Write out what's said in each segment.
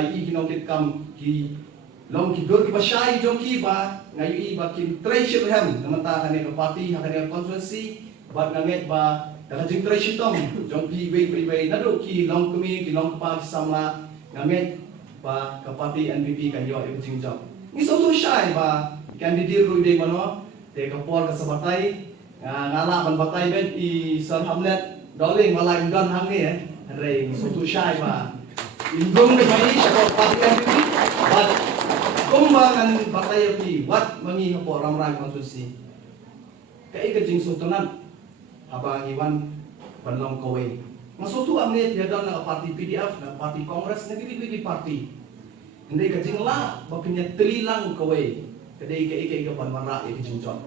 ngai I kinong kit kam ki long ki dor ki basai jong ki ba ngai I ba kin treasure ham namanta kane ka party hakane constituency bat nganget ba dakajing treasure tong jong ki wei nadu ki long kumi ki long pa sama nganget ba ka party NPP kan yo jing jong ni so syai ba kandidir ru de mano te ka por ka sabatai ngala ban batai ben I sar hamlet doling malai don hang ni re so syai ba indong de mai sa party NPP but kumbangan batay pi wat mangi po ramrang konstitusi kai ka jing sutunan habang iwan banlong kowe masutu amne tiada na parti PDF na parti kongres na gili parti hindi ka jing la bapinya telilang kowe kadai kai ka panmara ka jing jon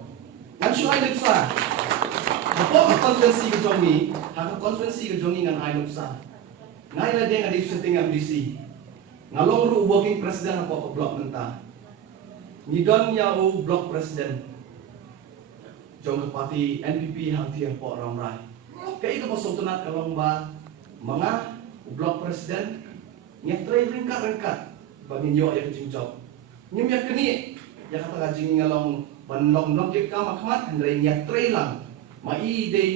ngan suai dik sa apo konstitusi ka jongi ha konstitusi ka jongi ngan ai sa ngai la deng adi setting MDC ngalong ru working president apa blok menta nidon ya u blok president jong ke parti NPP hang tiang po ramrai kai ka pasultunat kalong ba mga blok president ngetre ringkat bangin yo ya kecing job nyum ya keni ya kata kajing ngalong banlong nokit ka makmat andre ngetre lang mai de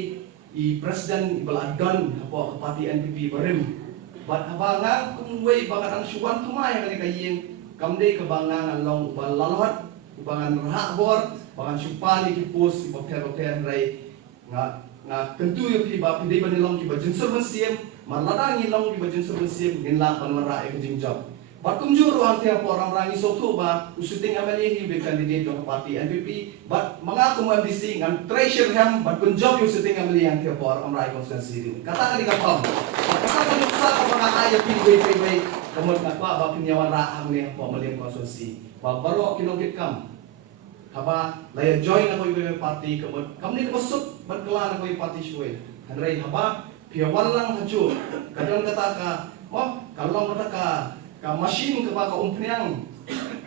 I president baladon apa ke parti NPP barim bat abangan kumway bangan ang syuwan tumay kani kayin kamde kebangan long balalot bangan rahbor bangan syupani kipus ipaper rai nga tentu yo pi ba pide banilong ki bajin serbensim marladang ilong ki bajin serbensim ginla panmara e kejing job bat kumjuru ang tiap orang rangi sokto ba usuting amali hi be candidate dong parti NPP bat mga kumwan disi ngan treasure ham bat kunjob usuting amali ang tiap orang rai konstitusi kata kali kapam kata kali sa mga ayat pi be kamot nakwa ba pinyawan ra ang ni po mali konstitusi ba baro kinogit kam haba laya join ako ibe parti kamot kamni ko sut bat kala na ko parti shwe hanrai haba piawan lang hacu kadang kata ka mo kalong kata ka machine ka ba ka umpiang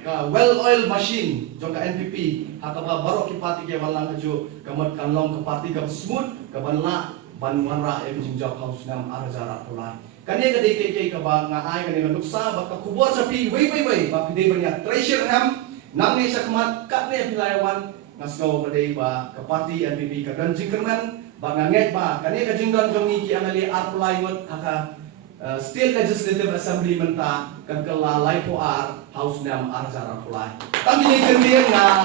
ka well oil machine jong ka NPP hakaba baro ki parti ke walang haju kamot kanlong ka parti ka smooth ka banla banwara e jing job house nam arjara pula kani ka dei ka ba nga ai kani ka nuksa ba ka kubor sa pi wei ba pide banya treasure ham nang ni sa kamat ka ne pilaiwan ngasno ka dei ba ka parti NPP ka dan jingkerman ba nganget ba kani ka jingdan jong ni ki amali arpulaiwat haka State Legislative Assembly menta kan kelalai poar House nam arjara pulai. Kami ni kendir nga